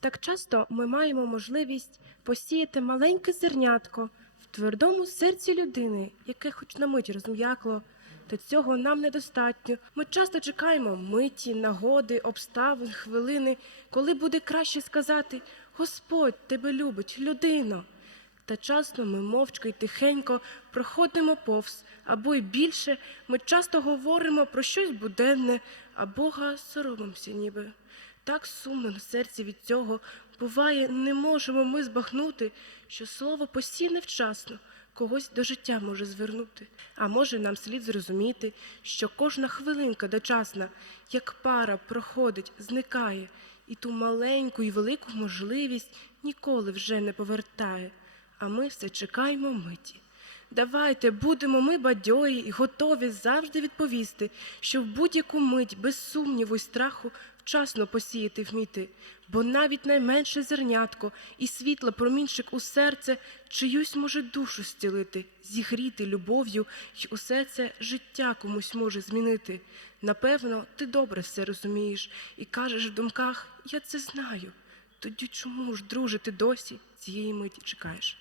Так часто ми маємо можливість посіяти маленьке зернятко в твердому серці людини, яке хоч на мить розм'якло. Та цього нам недостатньо. Ми часто чекаємо миті, нагоди, обставин, хвилини, коли буде краще сказати Господь тебе любить, людино. Та часто ми мовчки й тихенько проходимо повз, або й більше ми часто говоримо про щось буденне, а Бога соромимося ніби. Так сумно на серці від цього буває, не можемо ми збагнути, що слово посіне вчасно когось до життя може звернути. А може нам слід зрозуміти, що кожна хвилинка дочасна, як пара проходить, зникає, і ту маленьку і велику можливість ніколи вже не повертає. А ми все чекаємо миті. Давайте будемо ми бадьорі і готові завжди відповісти, що в будь-яку мить без сумніву й страху вчасно посіяти вміти, бо навіть найменше зернятко і світло промінчик у серце чиюсь може душу зцілити, зігріти любов'ю, й усе це життя комусь може змінити. Напевно, ти добре все розумієш і кажеш в думках, я це знаю. Тоді чому ж, друже, ти досі цієї миті чекаєш?